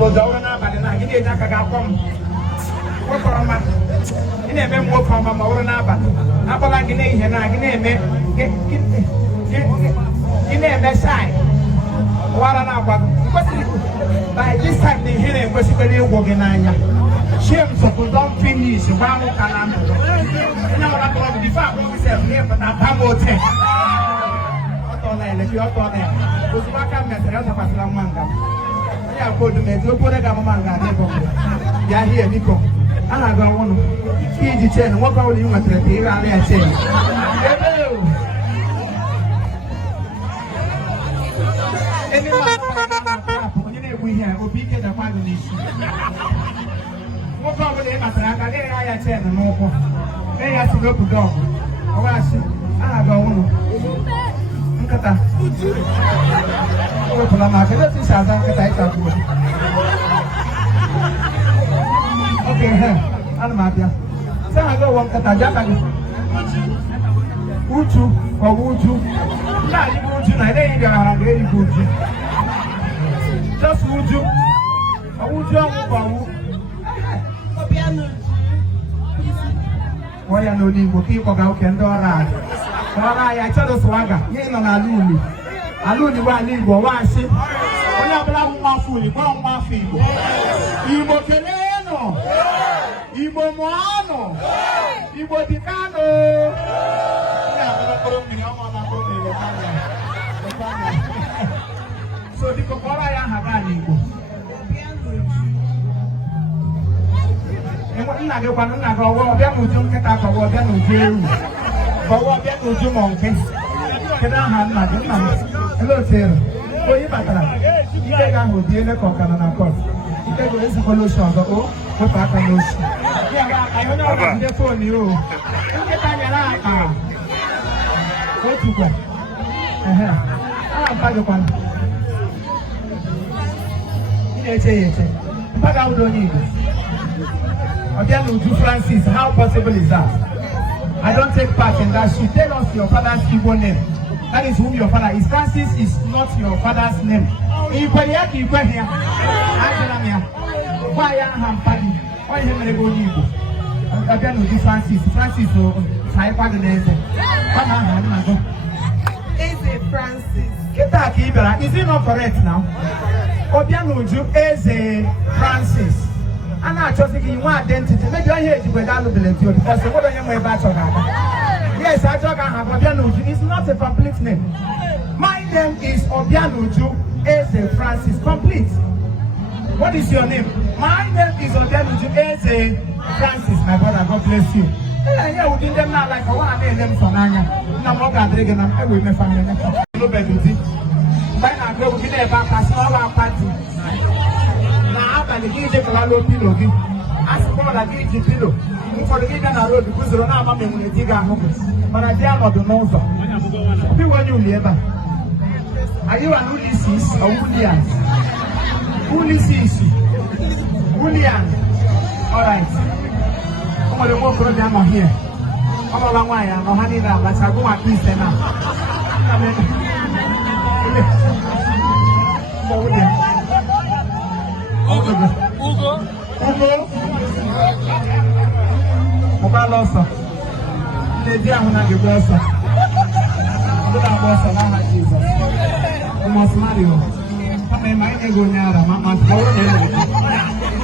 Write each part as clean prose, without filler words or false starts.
was over now, but I didn't take a gapom. What for a man? In a memo from a more naba. Apple Guinea and I in a Messiah. What an hour. By this time, the hearing was very walking on ya. James of don't finish one calam. Now, I'm going to define myself here, but I'm about if you're on there, who's back up at the other manga. I have put the metal, put a manga. Yeah, here, Nico. And I don't want to feed the chain. What are you at the area? We have obedient the family. What probably I attend and more. They have to go to dog. Oh, I see. I don't want to. Kata. Oh, kalau makan itu sahaja kita itu. Okay, ada macam. Saya agak orang kata jangan. Uju, uju. Nah, ini uju, nah ini dia orang dia ini uju. Just uju. Uju aku bau. Oh ya nodi, bukti kau kau kendora. Orang yang cakap suara, ni nak aluni wa ni gua wasi. Orang belah mafuli, kau mafi. Ibu keneno, ibu moano, ibu dikano. Ya, kalau ni orang nak kau ni so di kokora yang hagani ibu. Emo ina ke panu na kau wa biar ujung kita kau wa biar ujung. Bawa dia tuju mungkin kita hantar mana hello sir oh iya batera kita kan hudi ni kau kan nak kau kita boleh solution tu oh pakai solution ya ayo nak dia phone you kita tanya lah oh cukup apa tu kan ini aja apa kau dah ni dia tuju Francis how possible is that I don't take part in that. She tell us your father's Igbo name. That is whom your father is. Francis is not your father's name. Ikweliaki ikwehia. Ajelamia. Why am Hampadi? Why am I going Igbo? I don't know Francis. Francis so sai pa the name. Come on, go. Is it Francis? Kita kibera. Is it not correct now? Obianuju is a Francis. And I just think you want identity. Maybe I hear you without believing you because what are you about? Yes, I talk about Obianuju. It's not a complete name. My name is Obianuju Eze Francis. Complete. What is your name? My name is Obianuju Eze Francis. My brother, God bless you. Yeah, we did them now like a one name for Nanya. No more than dragon. I'm with my family. No better. When I go with the back, I saw our party. And the kids take a lot of pillow. As for the kids, pillow. For the kids on the road, because they're not coming when they dig our homes. But I dare not to know so. Who are you, Lieba? Are you an Ulysses or William? Ulysses. William. All right. Come on, the more program here. Come on, why I'm not having that, but I go at least now. Come on. Ugo. Mobalosa. Lady Amunagibosa. Good abosa, Lama Jesus. Almost Mario. Kami may negonya mama kau ni.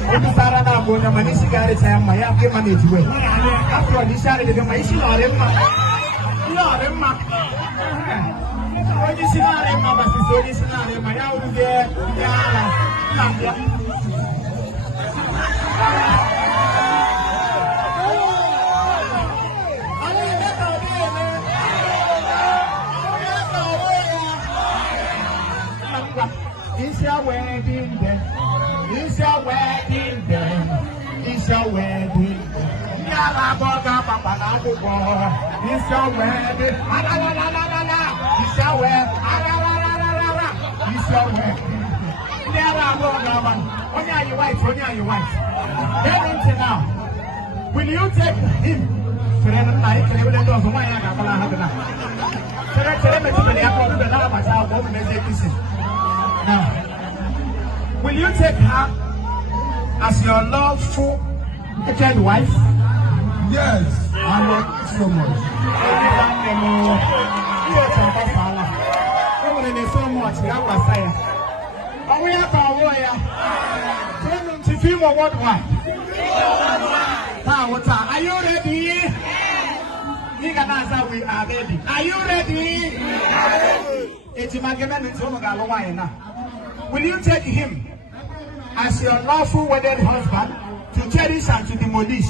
Itu cara nak guna manusia kari saya maya ke mana jual. Aku ni cari dia mai sila remma. Ya remma. Oji sila remma basi oji sila remma ya uge ya nambia. It's your wedding day. It's your wedding day. It's your wedding day. Yala boga papa na bubo. It's your wedding. La la la la la la. It's your wedding. La la la la la la. It's your wedding. Yala boga man. Onya you white. Onya you white. Get into now. Will you take him? Serena naik level itu semua yang agak kalah hati. Serena macam ni aku udah dah baca aku menjadi kisi. Now, will you take her as your lawful wife? Yes, I love you so much. Are you ready? You can answer, we are ready. Are you ready? Will you take him as your lawful wedded husband to cherish and to demolish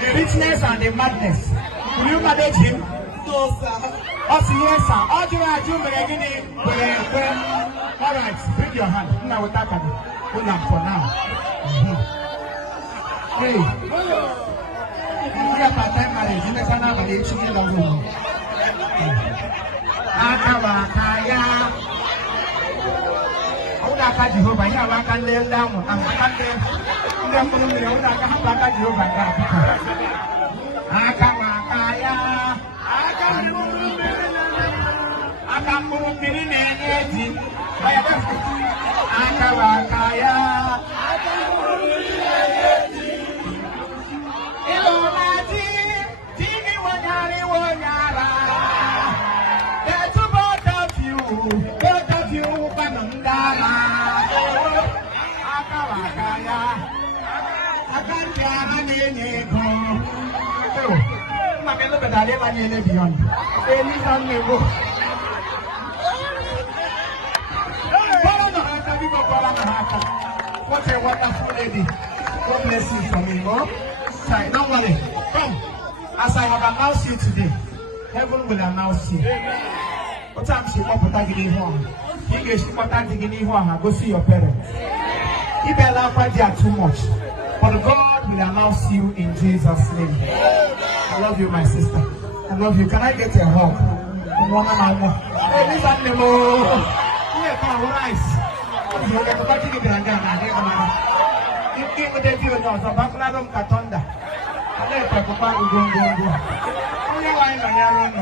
the richness and the madness? Will you manage him? No, sir. Yes, sir. All right, bring your hand. Now we'll talk about it. Hold on for now. Hey. You have part-time marriage. You never know about the chicken of the Akawakaya. Udaka Jehovah, you have a candle down. I'm a candle. Udaka Jehovah. Akawakaya. Akamuru Mirineti. Akawakaya. Ilomati. Tini Wanyari Wanyara. The two both of you. Both of you. Banandara. Akawakaya. Akawakaya. I'm going to be beyond. What a wonderful lady. God bless you for me. Oh? Sorry, don't worry. Come. As I have announced you today, heaven will announce you. What time she up with that guinea horn? English, what time the guinea horn? Go see your parents. If they allow too much, but God will announce you in Jesus' name. I love you, my sister. I love you. Can I get a hug? Hey, listen to me. Here, come on, rice. You get to party with the you came with the view of Bacladom Katonda. I let Papa go. Only wine on your own.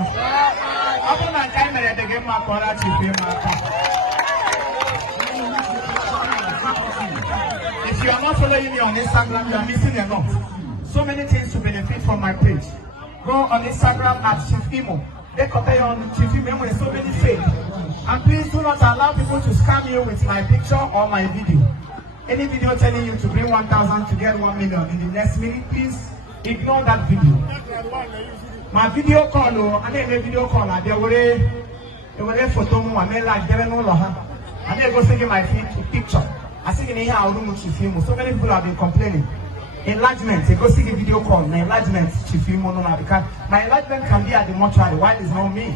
Upon that time, I had to get my product to be my car. If you are not following me on Instagram, you are missing a lot. So many things to benefit from my page. Go on Instagram at Chief Imo. They compare on Chief Imo with so many fake. And please do not allow people to scam you with my picture or my video. Any video telling you to bring 1,000 to get 1 million in the next minute, please ignore that video. My video call, I need a video call. They were a photo, I made like Devon Olaha. And they go sending my picture. I think in here I'll do much film. So many people have been complaining. Enlargement, they go see the video call. My enlargement, because my enlargement can be at the mortuary. Why is not me?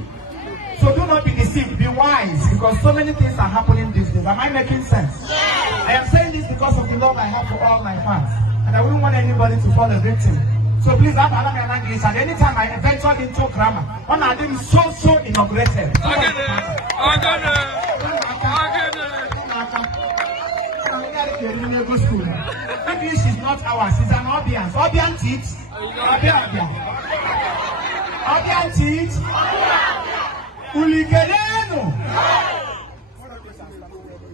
So do not be deceived. Be wise, because so many things are happening these days. Am I making sense? I am saying this because of the love I have for all my fans, and I wouldn't want anybody to fall a victim. So please have allow me an English. And anytime I venture into grammar, one of them is so inaugurated. English is not ours, it's an audience. Audience teach. Audience teach. Ulikeleno.